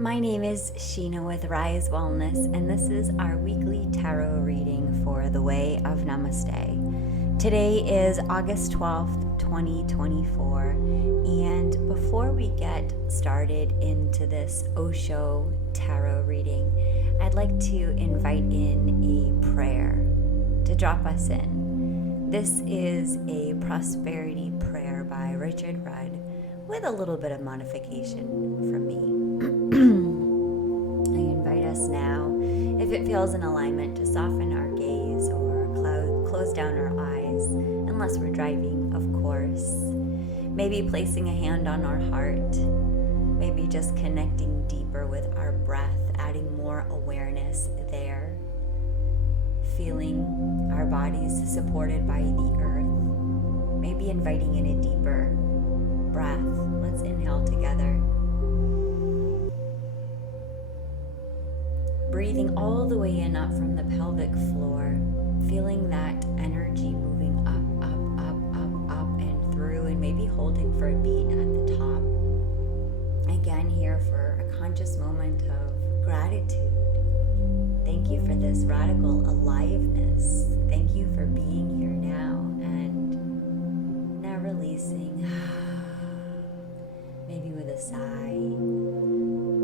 My name is Sheena with Rise Wellness, and this is our weekly tarot reading for the Way of Namaste. Today is August 12th, 2024, and before we get started into this Osho Tarot reading, I'd like to invite in a prayer to drop us in. This is a prosperity prayer by Richard Rudd with a little bit of modification from me. I invite us now, if it feels in alignment, to soften our gaze or close down our eyes, unless we're driving, of course. Maybe placing a hand on our heart, maybe just connecting deeper with our breath, adding more awareness there. Feeling our bodies supported by the earth, maybe inviting in a deeper breath. Let's inhale together. Breathing all the way in up from the pelvic floor, feeling that energy moving up, and through, and maybe holding for a beat at the top. Again, here for a conscious moment of gratitude. Thank you for this radical aliveness. Thank you for being here now, and now releasing. Maybe with a sigh,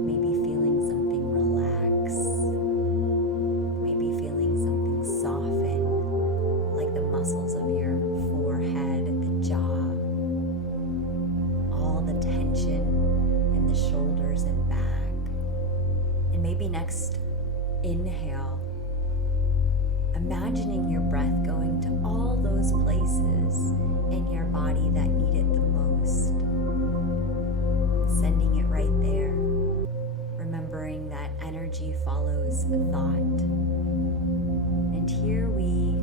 maybe feeling something relax, maybe feeling something soften, like the muscles of your forehead, the jaw, all the tension in the shoulders and back. And maybe next inhale, imagining your breath going to all those places in your body that need it the most. Sending it right there, remembering that energy follows thought. And here we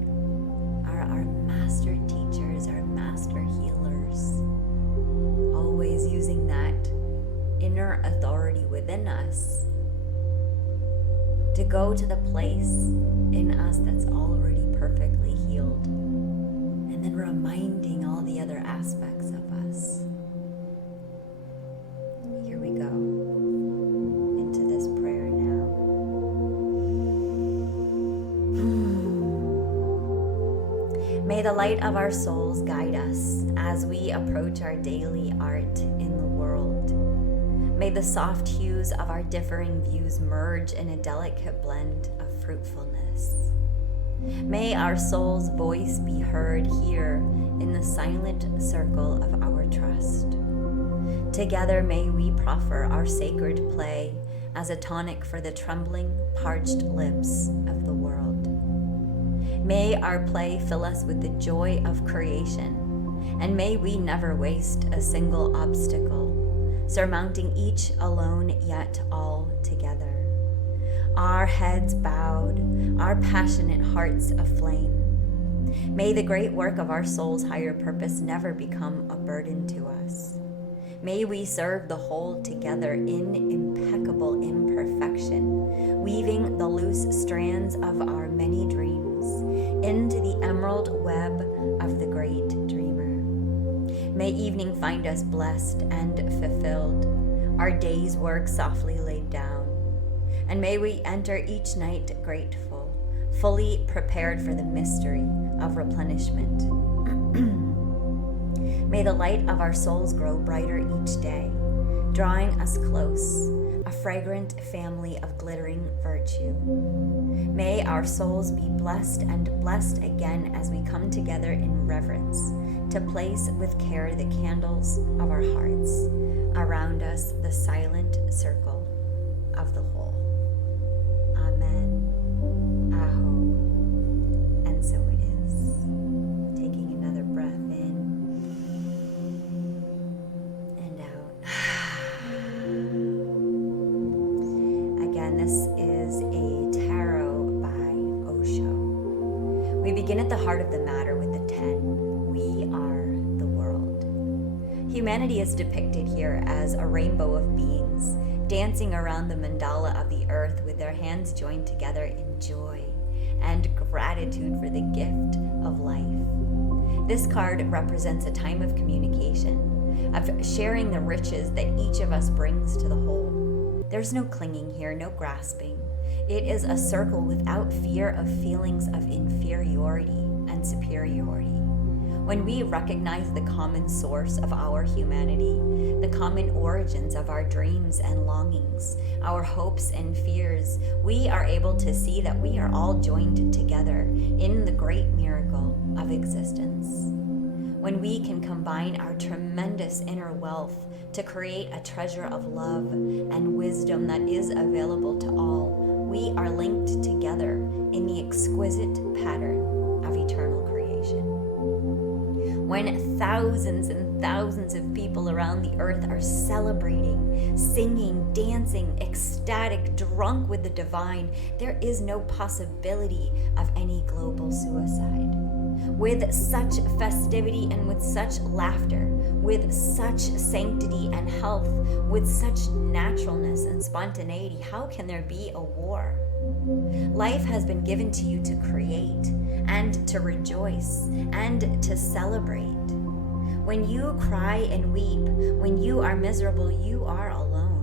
are, our master teachers, our master healers, always using that inner authority within us to go to the place in us that's already perfectly healed, and then reminding all the other aspects of us. Here we go into this prayer now. May the light of our souls guide us as we approach our daily art in the world. May the soft hues of our differing views merge in a delicate blend of fruitfulness. May our soul's voice be heard here in the silent circle of our trust. Together may we proffer our sacred play as a tonic for the trembling, parched lips of the world. May our play fill us with the joy of creation, and may we never waste a single obstacle, surmounting each alone yet all together. Our heads bowed, our passionate hearts aflame. May the great work of our soul's higher purpose never become a burden to us. May we serve the whole together in impeccable imperfection, weaving the loose strands of our many dreams into the emerald web of the great dreamer. May evening find us blessed and fulfilled, our day's work softly laid down, and may we enter each night grateful, fully prepared for the mystery of replenishment. May the light of our souls grow brighter each day, drawing us close, a fragrant family of glittering virtue. May our souls be blessed and blessed again as we come together in reverence to place with care the candles of our hearts, around us the silent circle of the whole. Amen. Aho. And so it is. Taking another breath in and out. Again, this is a tarot by Osho. We begin at the heart of the matter with the 10. We are the world. Humanity is depicted here as a rainbow of beings, dancing around the mandala of the earth with their hands joined together in joy and gratitude for the gift of life. This card represents a time of communication, of sharing the riches that each of us brings to the whole. There's There's no clinging here, no grasping. It is a circle without fear of feelings of inferiority and superiority. When we recognize the common source of our humanity, the common origins of our dreams and longings, our hopes and fears, we are able to see that we are all joined together in the great miracle of existence. When we can combine our tremendous inner wealth to create a treasure of love and wisdom that is available to all, we are linked together in the exquisite pattern of eternal creation. When thousands and thousands of people around the earth are celebrating, singing, dancing, ecstatic, drunk with the divine, there is no possibility of any global suicide. With such festivity and with such laughter, with such sanctity and health, with such naturalness and spontaneity, how can there be a war? Life has been given to you to create and to rejoice and to celebrate. When you cry and weep, when you are miserable, you are alone.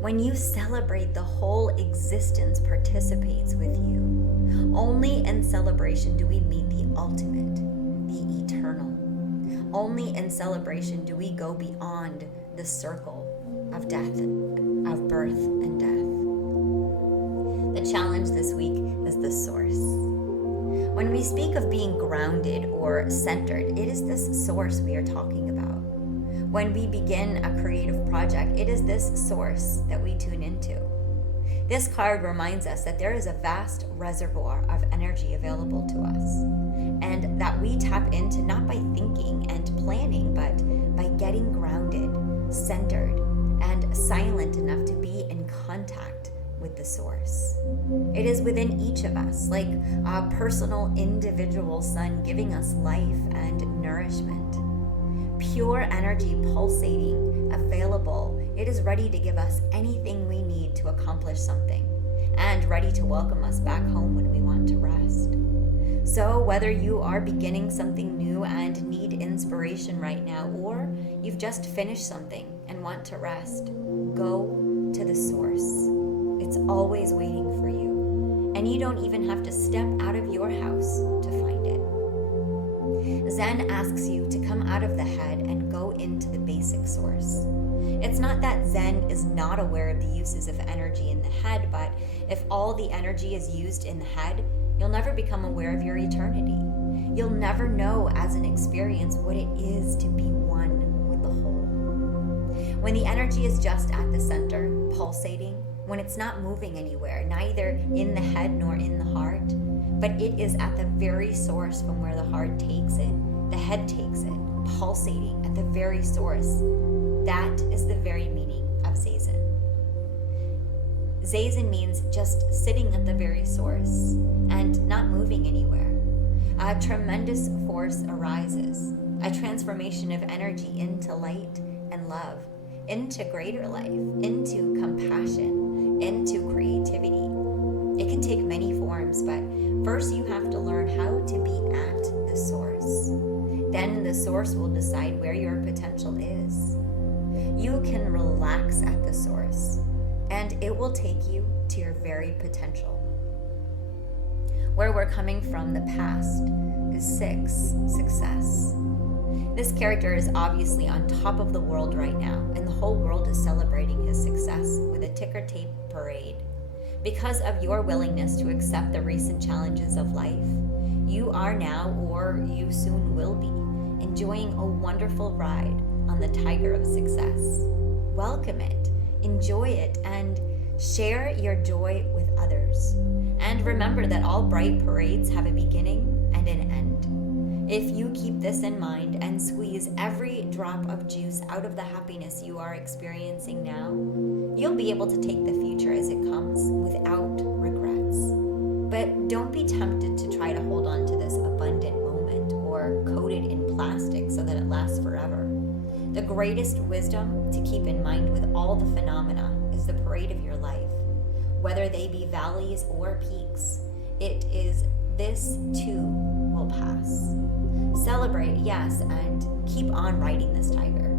When you celebrate, the whole existence participates with you. Only in celebration do we meet the ultimate, the eternal. Only in celebration do we go beyond the circle of death, of birth and death. The challenge this week is the source. When we speak of being grounded or centered, it is this source we are talking about. When we begin a creative project, it is this source that we tune into. This card reminds us that there is a vast reservoir of energy available to us, and that we tap into not by thinking and planning, but by getting grounded, centered, and silent enough to be in contact with the source. It is within each of us, like a personal individual sun giving us life and nourishment. Pure energy pulsating, available. It is ready to give us anything we need to accomplish something, and ready to welcome us back home when we want to rest. So whether you are beginning something new and need inspiration right now, or you've just finished something and want to rest, go to the source. It's always waiting for you, and you don't even have to step out of your house to find it. Zen asks you to come out of the head and go into the basic source. It's not that Zen is not aware of the uses of energy in the head, but if all the energy is used in the head, you'll never become aware of your eternity. You'll never know as an experience what it is to be one with the whole. When the energy is just at the center, pulsating, when it's not moving anywhere, neither in the head nor in the heart, but it is at the very source from where the heart takes it, the head takes it, pulsating at the very source. That is the very meaning of Zazen. Zazen means just sitting at the very source and not moving anywhere. A tremendous force arises, a transformation of energy into light and love, into greater life, into compassion, into creativity. It can take many forms, but first you have to learn how to be at the source. Then the source will decide where your potential is. You can relax at the source, and it will take you to your very potential. Where we're coming from, the past, is 6, success. This character is obviously on top of the world right now, and the whole world is celebrating his success with a ticker tape parade. Because of your willingness to accept the recent challenges of life, you are now, or you soon will be, enjoying a wonderful ride on the tiger of success. Welcome it, enjoy it, and share your joy with others. And remember that all bright parades have a beginning and an end. If you keep this in mind and squeeze every drop of juice out of the happiness you are experiencing now, you'll be able to take the future as it comes without regrets. But don't be tempted to try to hold on to this abundant moment or coat it in plastic so that it lasts forever. The greatest wisdom to keep in mind with all the phenomena is the parade of your life, whether they be valleys or peaks. It is this too will pass. Celebrate, yes, and keep on riding this tiger.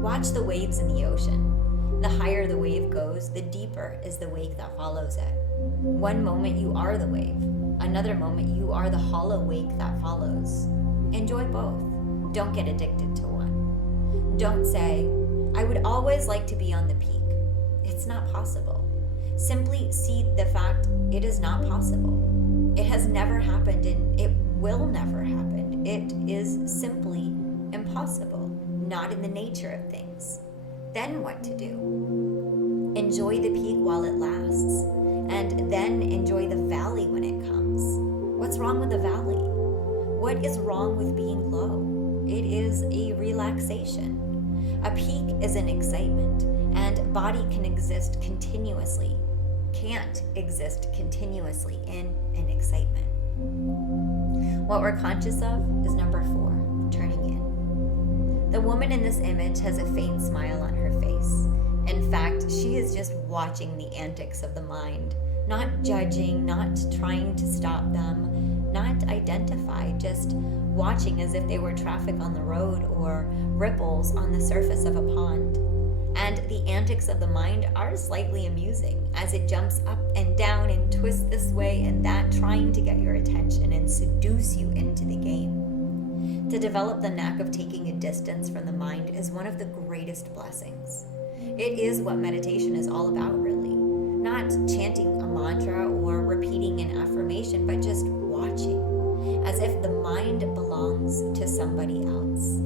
Watch the waves in the ocean. The higher the wave goes, the deeper is the wake that follows it. One moment you are the wave, another moment you are the hollow wake that follows. Enjoy both. Don't get addicted to one. Don't say, I would always like to be on the peak. It's not possible. Simply see the fact it is not possible. It has never happened and it will never happen. It is simply impossible, not in the nature of things. Then what to do? Enjoy the peak while it lasts, and then enjoy the valley when it comes. What's wrong with the valley? What is wrong with being low? It is a relaxation. A peak is an excitement, and body can't exist continuously in an excitement. What we're conscious of is number 4, turning in. The woman in this image has a faint smile on her face. In fact, she is just watching the antics of the mind, not judging, not trying to stop them, not identify, just watching as if they were traffic on the road or ripples on the surface of a pond. And the antics of the mind are slightly amusing as it jumps up and down and twists this way and that, trying to get your attention and seduce you into the game. To develop the knack of taking a distance from the mind is one of the greatest blessings. It is what meditation is all about, really. Not chanting a mantra or repeating an affirmation, but just watching, as if the mind belongs to somebody else.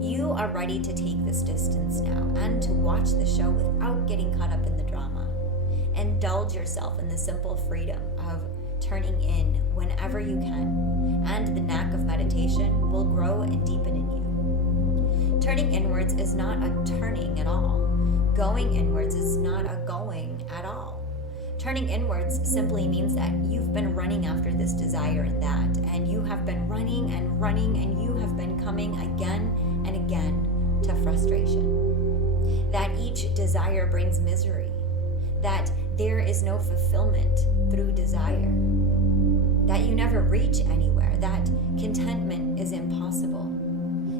You are ready to take this distance now and to watch the show without getting caught up in the drama. Indulge yourself in the simple freedom of turning in whenever you can, and the knack of meditation will grow and deepen in you. Turning inwards is not a turning at all. Going inwards is not a going at all. Turning inwards simply means that you've been running after this desire and that, and you have been running, and you have been coming again and again to frustration. That each desire brings misery. That there is no fulfillment through desire. That you never reach anywhere. That contentment is impossible.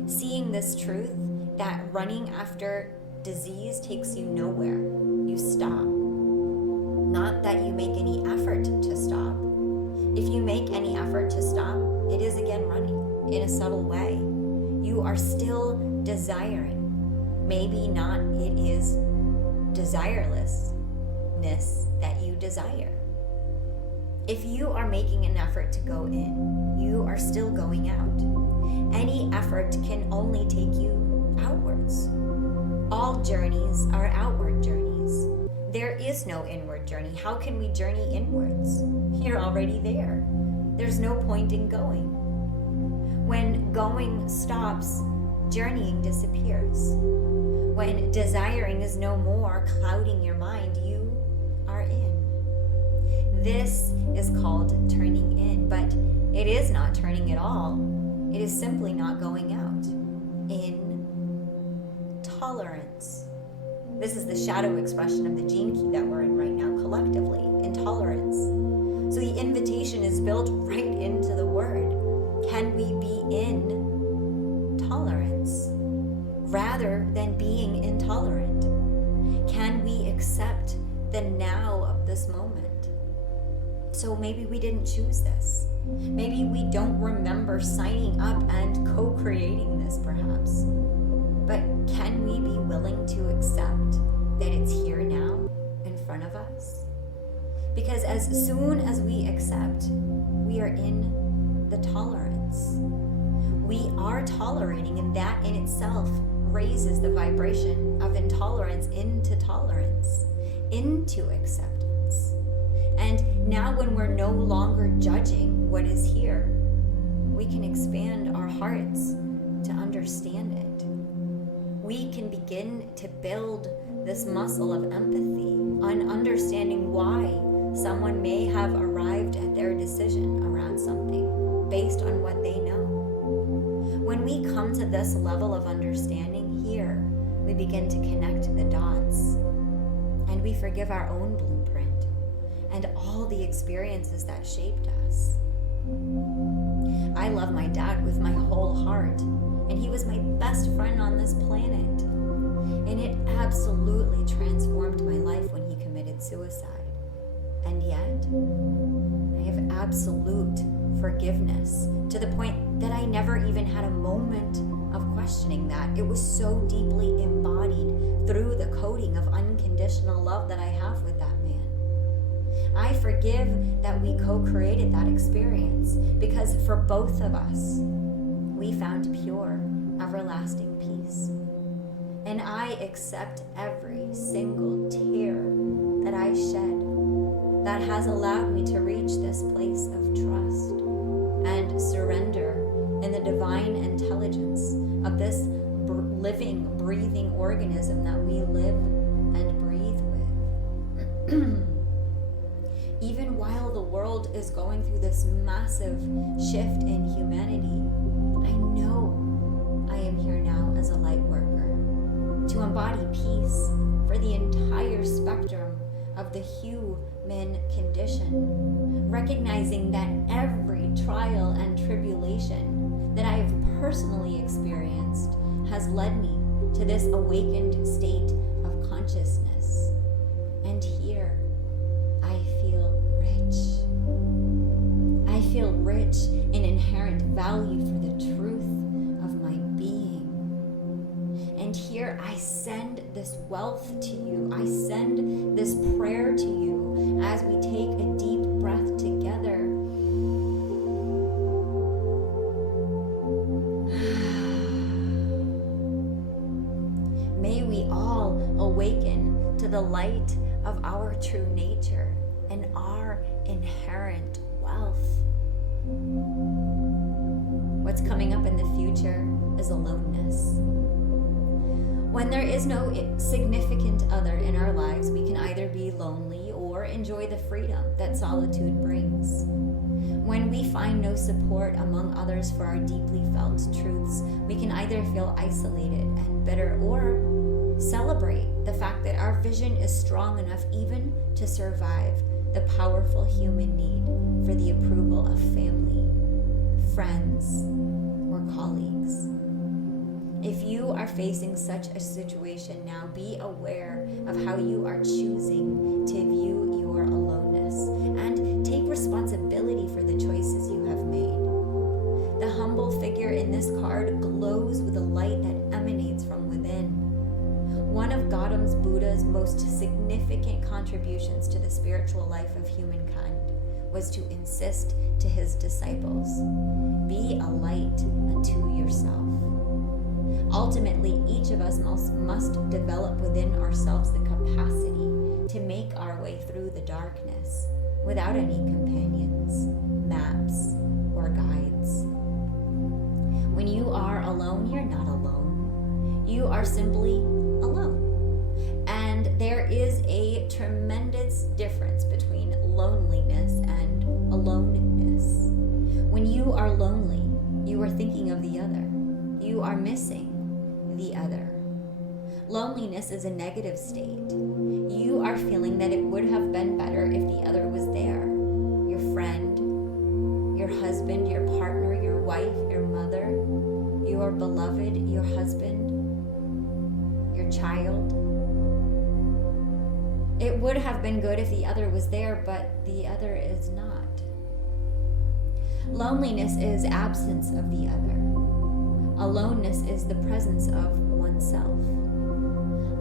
Seeing this truth, that running after disease takes you nowhere. You stop. Not that you make any effort to stop. If you make any effort to stop, it is again running in a subtle way. You are still desiring. Maybe not it is desirelessness that you desire. If you are making an effort to go in, you are still going out. Any effort can only take you outwards. All journeys are outward journeys. There is no inward journey. How can we journey inwards? You're already there. There's no point in going. When going stops, journeying disappears. When desiring is no more clouding your mind, you are in. This is called turning in, but it is not turning at all. It is simply not going out. In tolerance. This is the shadow expression of the gene key that we're in right now collectively, intolerance. So the invitation is built right into the word. Can we be in tolerance rather than being intolerant? Can we accept the now of this moment? So maybe we didn't choose this. Maybe we don't remember signing up and co-creating this, perhaps. But can we be willing to accept that it's here now in front of us? Because as soon as we accept, we are in the tolerance. We are tolerating, and that in itself raises the vibration of intolerance into tolerance, into acceptance. And now when we're no longer judging what is here, we can expand our hearts to understand it. We can begin to build this muscle of empathy on understanding why someone may have arrived at their decision around something based on what they know. When we come to this level of understanding here, we begin to connect the dots, and we forgive our own blueprint and all the experiences that shaped us. I love my dad with my whole heart, and he was my best friend on this planet. And it absolutely transformed my life when he committed suicide. And yet, I have absolute forgiveness to the point that I never even had a moment of questioning that. It was so deeply embodied through the coding of unconditional love that I have with that man. I forgive that we co-created that experience, because for both of us, we found pure, everlasting peace. And I accept every single tear that I shed that has allowed me to reach this place of trust and surrender in the divine intelligence of this living, breathing organism that we live and breathe with. Even while the world is going through this massive shift in humanity, I know I am here now as a light worker to embody peace for the entire spectrum of the human condition, recognizing that every trial and tribulation that I have personally experienced has led me to this awakened state of consciousness. And here, I feel rich. I feel rich in inherent value for the truth of my being. And here I send this wealth to you. I send this prayer to you as we take a deep breath together. May we all awaken to the light of our true nature and our inherent wealth. What's coming up in the future is aloneness. When there is no significant other in our lives, we can either be lonely or enjoy the freedom that solitude brings. When we find no support among others for our deeply felt truths, we can either feel isolated and bitter or celebrate the fact that our vision is strong enough even to survive the powerful human need for the approval of family, friends, or colleagues. If you are facing such a situation now, be aware of how you are choosing to view your aloneness and take responsibility for the choices you have made. The humble figure in this card glows with a light that emanates from within. One of Gautam's Buddha's most significant contributions to the spiritual life of humankind was to insist to his disciples, be a light unto yourself. Ultimately, each of us must develop within ourselves the capacity to make our way through the darkness without any companions, maps, or guides. When you are alone, you're not alone. You are simply alone. And there is a tremendous difference between loneliness and aloneness. When you are lonely, you are thinking of the other. You are missing the other. Loneliness is a negative state. You are feeling that it would have been better if the other was there. Your friend, your husband, your partner, your wife, your mother, your beloved, your husband, your child. It would have been good if the other was there, but the other is not. Loneliness is absence of the other. Aloneness is the presence of oneself.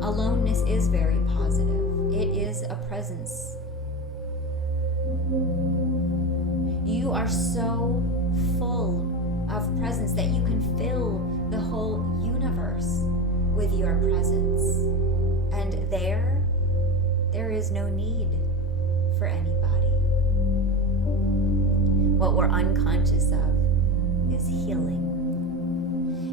Aloneness is very positive. It is a presence. You are so full of presence that you can fill the whole universe with your presence. And there is no need for anybody. What we're unconscious of is healing.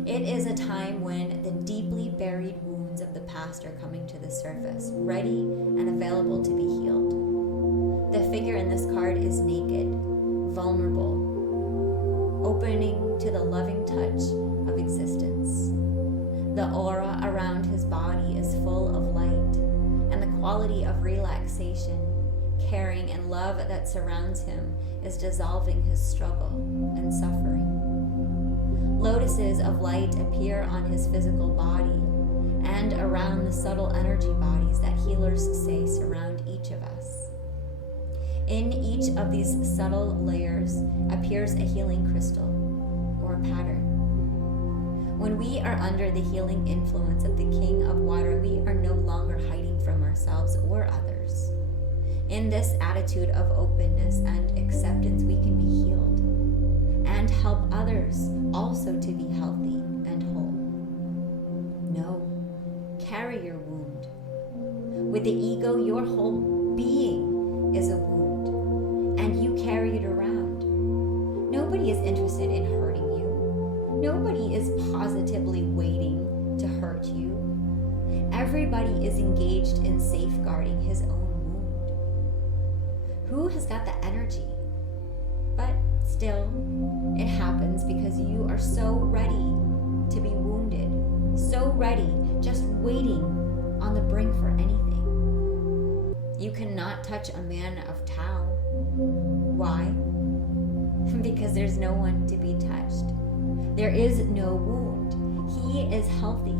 It is a time when the deeply buried wounds of the past are coming to the surface, ready and available to be healed. The figure in this card is naked, vulnerable, opening to the loving touch of existence. The aura around his body is full of light, and the quality of relaxation, caring, and love that surrounds him is dissolving his struggle and suffering. Lotuses of light appear on his physical body, and and around the subtle energy bodies that healers say surround each of us. In each of these subtle layers appears a healing crystal or pattern. When we are under the healing influence of the King of Water, we are no longer hiding from ourselves or others. In this attitude of openness and acceptance, we can be healed and help others also to be healthy and whole. No, carry your wound. With the ego, your whole being is a wound, and you carry it around. Nobody is interested in hurting you. Nobody is positively waiting to hurt you. Everybody is engaged in safeguarding his own wound. Who has got the energy? But still, it happens because you are so ready to be wounded, so ready, just waiting on the brink for anything. You cannot touch a man of Tao. Why? Because there's no one to be touched. There is no wound. He is healthy,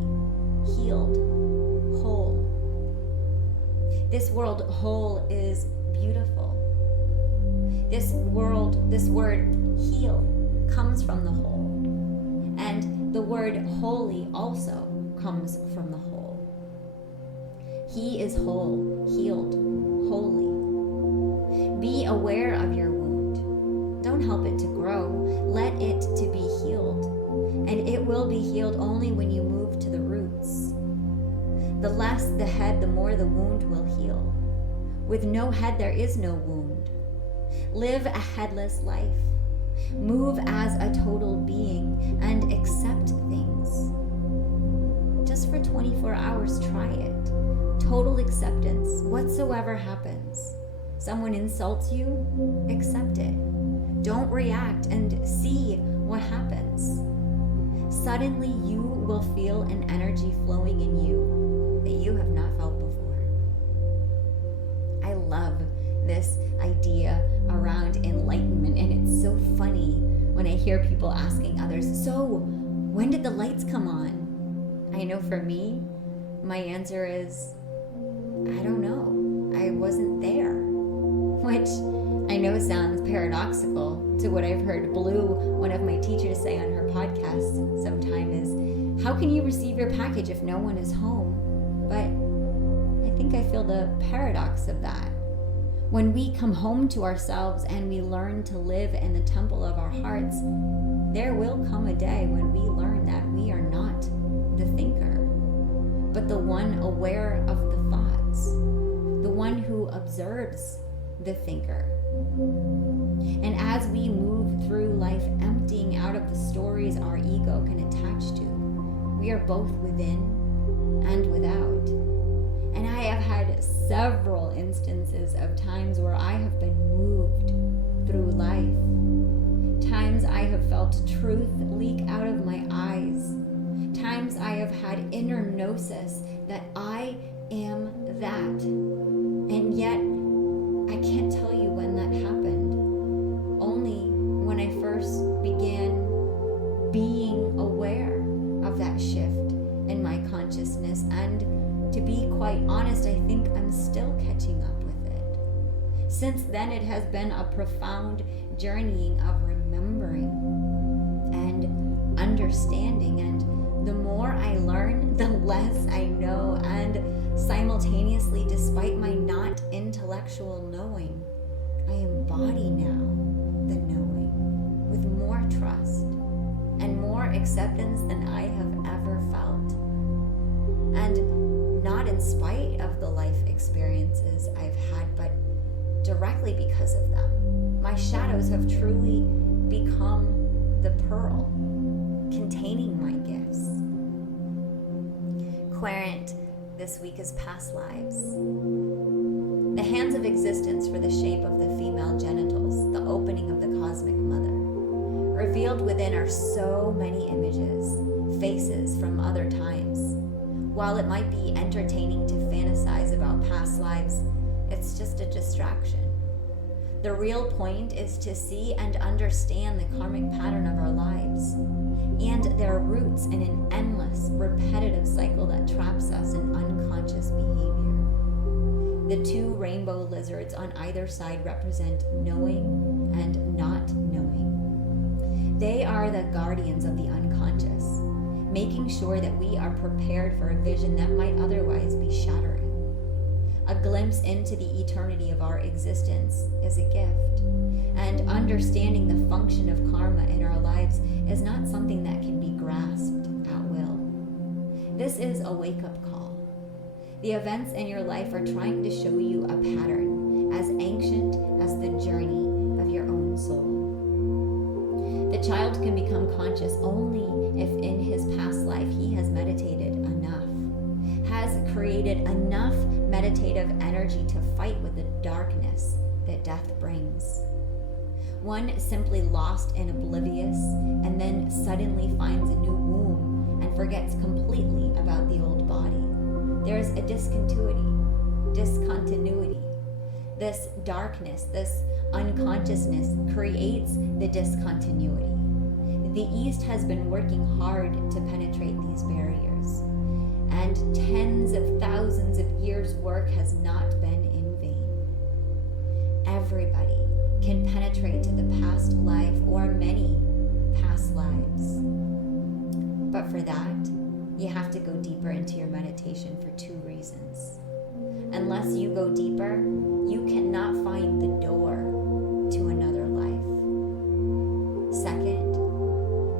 healed, whole. This world whole is beautiful. This word heal comes from the whole. And the word holy also comes from the whole. He is whole, healed, holy. Be aware of your wound. Don't help it to grow. Let it to be healed. And it will be healed only when you move to the roots. The less the head, the more the wound will heal. With no head, there is no wound. Live a headless life. Move as a total being and accept things. Just for 24 hours, try it. Total acceptance, whatsoever happens. Someone insults you, accept it. Don't react and see what happens. Suddenly you will feel an energy flowing in you that you have not felt before. I love this idea around enlightenment, and it's so funny when I hear people asking others, so when did the lights come on? I know for me, my answer is, I don't know. I wasn't there. Which I know sounds paradoxical to what I've heard Blue, one of my teachers, say on her podcast sometime is, how can you receive your package if no one is home? But I think I feel the paradox of that. When we come home to ourselves and we learn to live in the temple of our hearts, there will come a day when we learn that we are not the thinker, but the one aware of the thoughts, the one who observes the thinker. And as we move through life emptying out of the stories our ego can attach to, we are both within and without. And I have had several instances of times where I have been moved through life. Times I have felt truth leak out of my eyes. Times I have had inner gnosis that I am that. And yet, I can't tell you when that happened. Only when I first began being aware of that shift in my consciousness. And to be quite honest, I think I'm still catching up with it. Since then, it has been a profound journeying of remembering and understanding. And the more I learn, the less I know. And simultaneously, despite my not intellectual knowing, I embody now the knowing with more trust and more acceptance than I have ever felt. And not in spite of the life experiences I've had, but directly because of them. My shadows have truly become the pearl containing my gifts. Querent this week is past lives. The hands of existence for the shape of the female genitals, the opening of the cosmic mother. Revealed within are so many images, faces from other times. While it might be entertaining to fantasize about past lives, it's just a distraction. The real point is to see and understand the karmic pattern of our lives and their roots in an endless, repetitive cycle that traps us in unconscious behavior. The two rainbow lizards on either side represent knowing and not knowing. They are the guardians of the unconscious, making sure that we are prepared for a vision that might otherwise be shattering. A glimpse into the eternity of our existence is a gift, and understanding the function of karma in our lives is not something that can be grasped at will. This is a wake-up call. The events in your life are trying to show you a pattern as ancient as the journey of your own soul. The child can become conscious only if in his past life he has meditated enough, has created enough meditative energy to fight with the darkness that death brings. One simply lost and oblivious, and then suddenly finds a new womb and forgets completely about the old body. There's a discontinuity. This darkness, this unconsciousness creates the discontinuity. The East has been working hard to penetrate these barriers, and tens of thousands of years' work has not been in vain. Everybody can penetrate to the past life or many past lives. But for that, you have to go deeper into your meditation for two reasons. Unless you go deeper, you cannot find the door to another life. Second,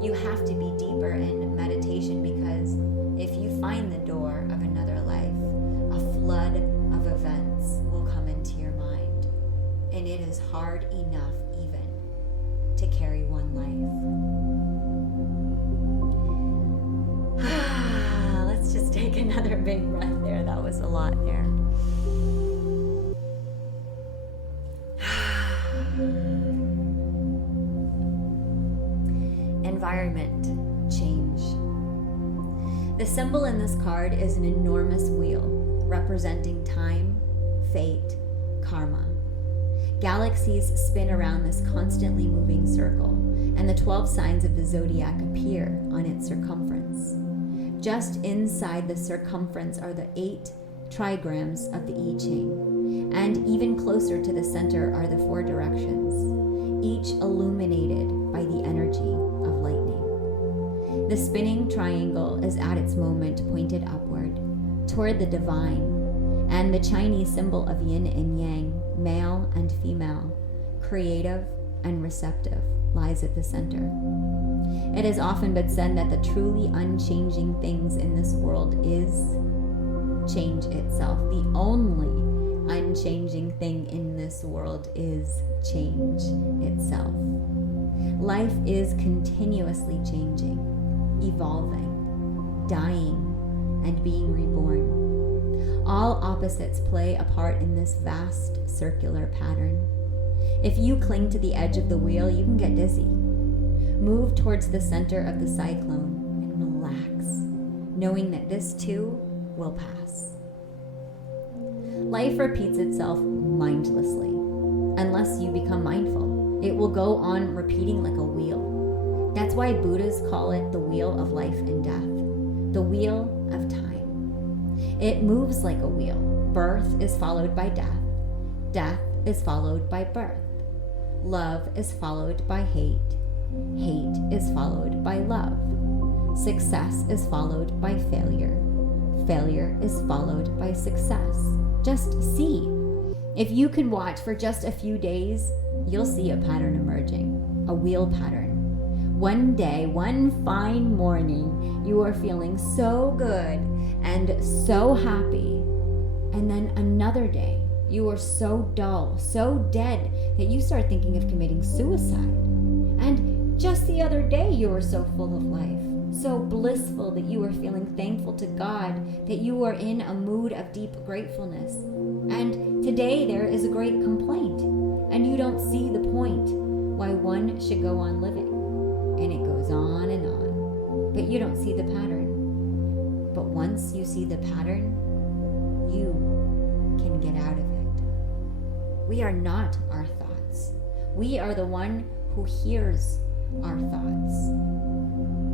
you have to be deeper in meditation, because if you find the door of another life, a flood of events will come into your mind, and it is hard enough even to carry one life. Let's just take another big breath there. That was a lot there. Environment change. The symbol in this card is an enormous wheel representing time, fate, karma. Galaxies spin around this constantly moving circle, and the 12 signs of the zodiac appear on its circumference. Just inside the circumference are the 8 trigrams of the I Ching, and even closer to the center are the 4 directions, each illuminated by the energy of lightning. The spinning triangle is at its moment pointed upward, toward the divine, and the Chinese symbol of yin and yang, male and female, creative and receptive, lies at the center. It has often been said that the truly unchanging things in this world is change itself. The only unchanging thing in this world is change itself. Life is continuously changing, evolving, dying, and being reborn. All opposites play a part in this vast circular pattern. If you cling to the edge of the wheel, you can get dizzy. Move towards the center of the cyclone and relax, knowing that this too will pass. Life repeats itself mindlessly. Unless you become mindful, it will go on repeating like a wheel. That's why Buddhists call it the wheel of life and death, the wheel of time. It moves like a wheel. Birth is followed by death. Death is followed by birth. Love is followed by hate. Hate is followed by love. Success is followed by failure. Failure is followed by success. Just see. If you can watch for just a few days, you'll see a pattern emerging, a wheel pattern. One day, one fine morning, you are feeling so good and so happy. And then another day, you are so dull, so dead, that you start thinking of committing suicide. And just the other day, you were so full of life, so blissful that you were feeling thankful to God, that you were in a mood of deep gratefulness. And today there is a great complaint, and you don't see the point why one should go on living. And it goes on and on, but you don't see the pattern. But once you see the pattern, you can get out of it. We are not our thoughts. We are the one who hears our thoughts.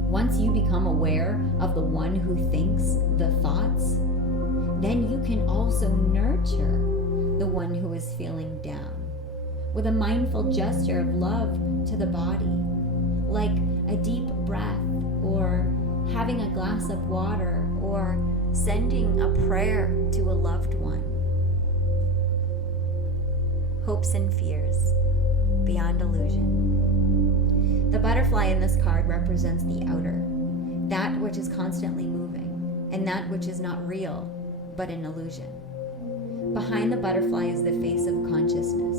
Once you become aware of the one who thinks the thoughts, then you can also nurture the one who is feeling down with a mindful gesture of love to the body, like a deep breath, or having a glass of water, or sending a prayer to a loved one. Hopes and fears beyond illusion. The butterfly in this card represents the outer, that which is constantly moving, and that which is not real, but an illusion. Behind the butterfly is the face of consciousness,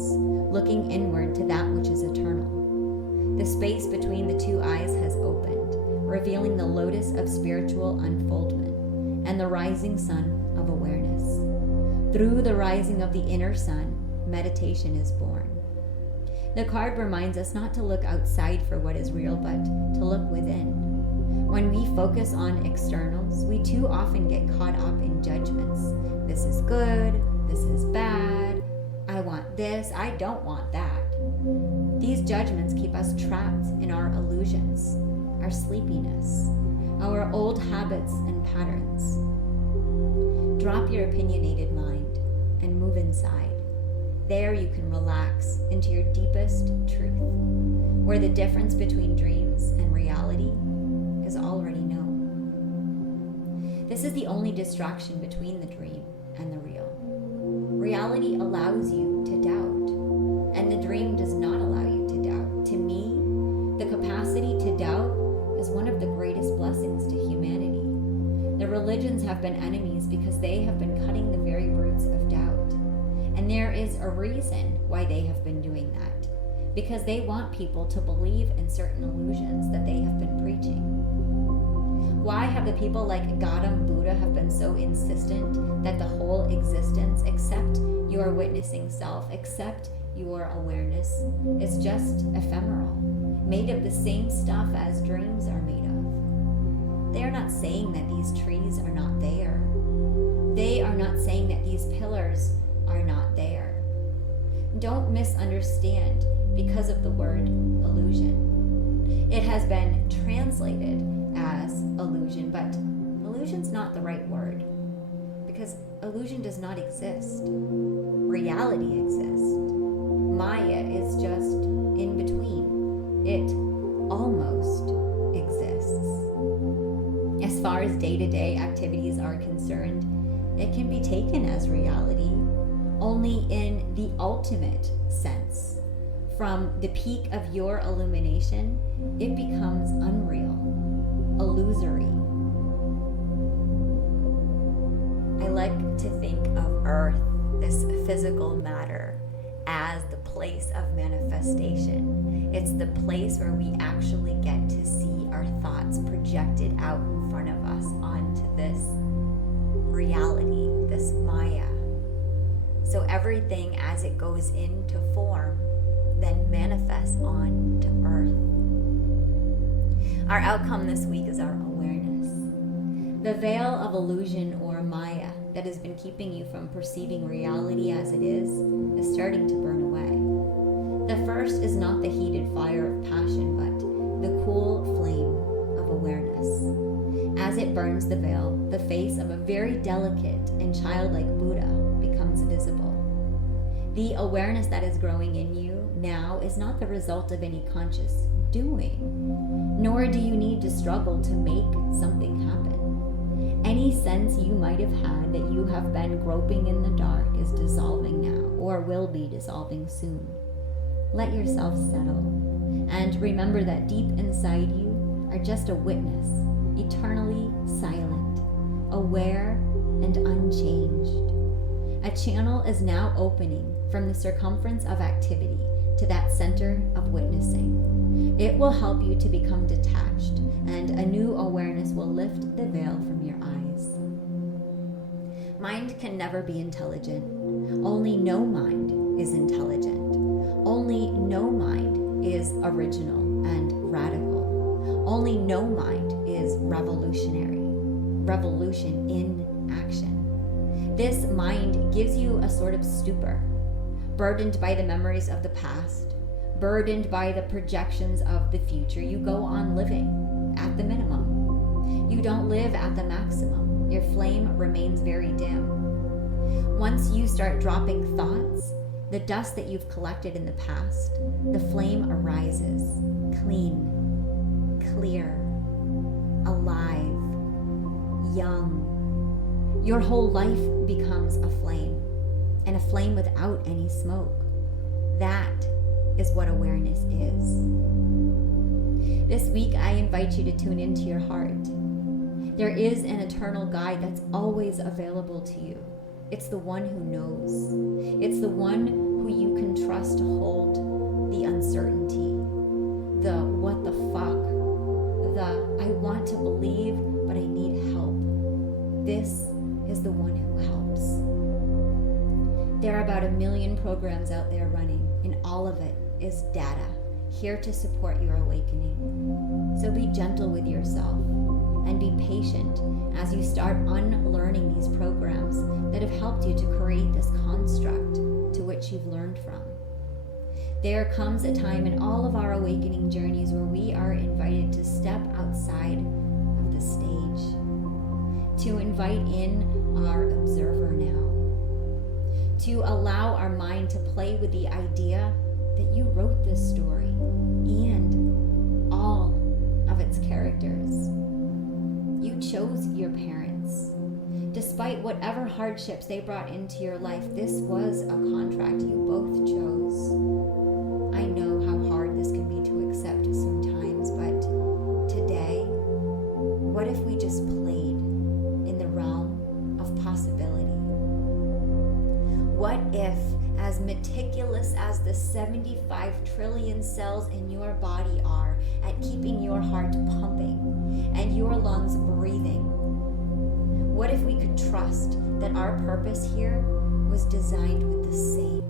looking inward to that which is eternal. The space between the two eyes has opened, revealing the lotus of spiritual unfoldment and the rising sun of awareness. Through the rising of the inner sun, meditation is born. The card reminds us not to look outside for what is real, but to look within. When we focus on externals, we too often get caught up in judgments. This is good, this is bad, I want this, I don't want that. These judgments keep us trapped in our illusions, our sleepiness, our old habits and patterns. Drop your opinionated mind and move inside. There you can relax into your deepest truth, where the difference between dreams and reality is already known. This is the only distraction between the dream and the real. Reality allows you to doubt, and the dream does not allow you to doubt. To me, the capacity to doubt is one of the greatest blessings to humanity. The religions have been enemies because they have been cutting the very roots of doubt. And there is a reason why they have been doing that, because they want people to believe in certain illusions that they have been preaching. Why have the people like Gautam Buddha have been so insistent that the whole existence, except your witnessing self, except your awareness, is just ephemeral, made of the same stuff as dreams are made of? They are not saying that these trees are not there. They are not saying that these pillars are not there. Don't misunderstand because of the word illusion. It has been translated as illusion, but illusion's not the right word, because illusion does not exist. Reality exists. Maya is just in between. It almost exists. As far as day-to-day activities are concerned, it can be taken as reality only in the ultimate sense. From the peak of your illumination, it becomes unreal, illusory. I like to think of Earth, this physical matter, as the place of manifestation. It's the place where we actually get to see our thoughts projected out in front of us onto this reality, this Maya. So everything as it goes into form then manifests onto Earth. Our outcome this week is our awareness. The veil of illusion or Maya that has been keeping you from perceiving reality as it is starting to burn away. The first is not the heated fire of passion, but the cool flame of awareness. As it burns the veil, the face of a very delicate and childlike Buddha becomes visible. The awareness that is growing in you now is not the result of any conscious doing, nor do you need to struggle to make something happen. Any sense you might have had that you have been groping in the dark is dissolving now, or will be dissolving soon. Let yourself settle, and remember that deep inside you are just a witness, eternally silent, aware and unchanged. A channel is now opening from the circumference of activity to that center of witnessing. It will help you to become detached, and a new awareness will lift the veil from your eyes. Mind can never be intelligent. Only no mind is intelligent. Only no mind is original and radical. Only no mind is revolutionary. Revolution in action. This mind gives you a sort of stupor, burdened by the memories of the past, burdened by the projections of the future. You go on living at the minimum. You don't live at the maximum. Your flame remains very dim. Once you start dropping thoughts, the dust that you've collected in the past, the flame arises, clean, clear, alive, young. Your whole life becomes a flame, and a flame without any smoke. That is what awareness is. This week, I invite you to tune into your heart. There is an eternal guide that's always available to you. It's the one who knows. It's the one who you can trust to hold the uncertainty, the what the fuck, the I want to believe, but I need help. This is the one who helps. There are about 1 million programs out there running, and all of it is data, here to support your awakening. So be gentle with yourself and be patient as you start unlearning these programs that have helped you to create this construct to which you've learned from. There comes a time in all of our awakening journeys where we are invited to step outside of the stage, to invite in our observer now, to allow our mind to play with the idea that you wrote this story and all of its characters. You chose your parents. Despite whatever hardships they brought into your life, this was a contract you both chose. I know how hard this can be to accept sometimes, but today, what if we just played in the realm of possibility? What if, as meticulous as the 75 trillion cells in your body are at keeping your heart pumping and your lungs breathing, what if we could trust that our purpose here was designed with the same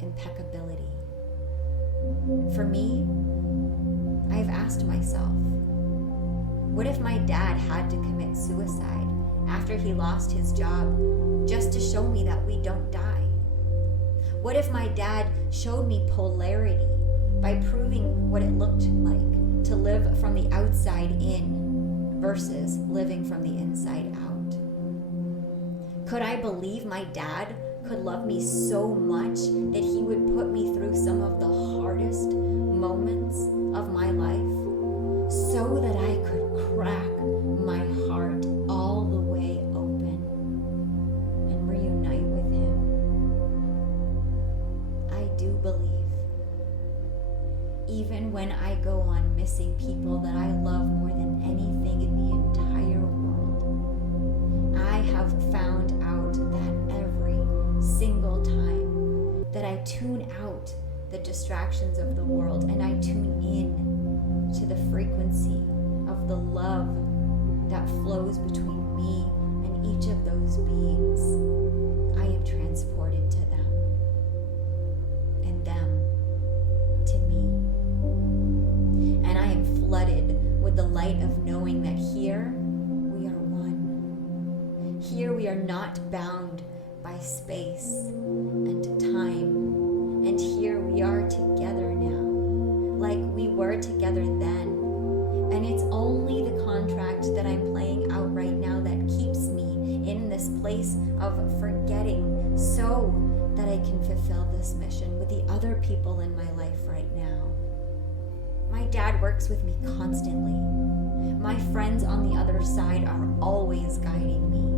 impeccability? For me, I've asked myself, what if my dad had to commit suicide after he lost his job just to show me that we don't die? What if my dad showed me polarity by proving what it looked like to live from the outside in versus living from the inside out? Could I believe my dad could love me so much that he would put me through some of the hardest moments of my life so that I could crack my heart all the way open and reunite with him? I do believe. Even when I go on missing people that I love more than anything in the entire world, I have found out that every single time that I tune out the distractions of the world and I tune in to the frequency of the love that flows between me and each of those beings, I am transported to them and them to me. And I am flooded with the light of knowing that here we are one. Here we are not bound by space and time. And here we are together now, like we were together then. And it's only the contract that I'm playing out right now that keeps me in this place of forgetting so that I can fulfill this mission with the other people in my life right now. My dad works with me constantly. My friends on the other side are always guiding me.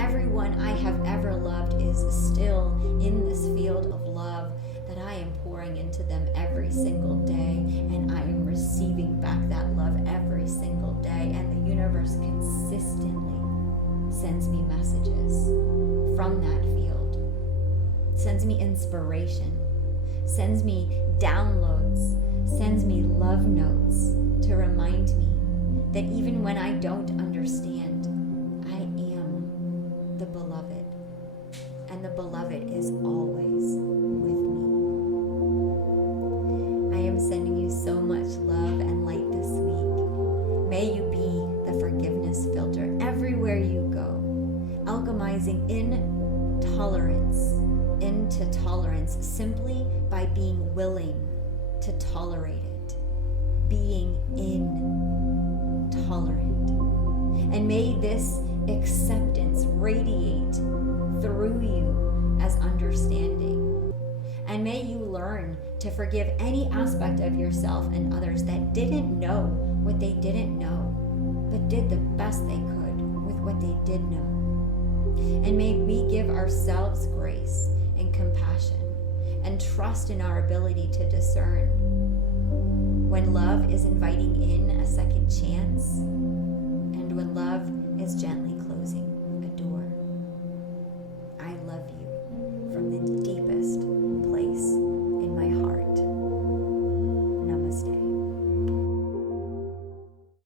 Everyone I have ever loved is still in this field of love that I am pouring into them every single day, and I am receiving back that love every single day, and the universe consistently sends me messages from that field, sends me inspiration, sends me downloads, sends me love notes to remind me that even when I don't understand, I am the beloved, and the beloved is always with me. I am sending you so much love and light this week. May you be the forgiveness filter everywhere you go, alchemizing intolerance into tolerance simply by being willing to tolerate it, being intolerant. And may this acceptance radiate through you as understanding. And may you learn to forgive any aspect of yourself and others that didn't know what they didn't know, but did the best they could with what they did know. And may we give ourselves grace and compassion and trust in our ability to discern when love is inviting in a second chance and when love is gently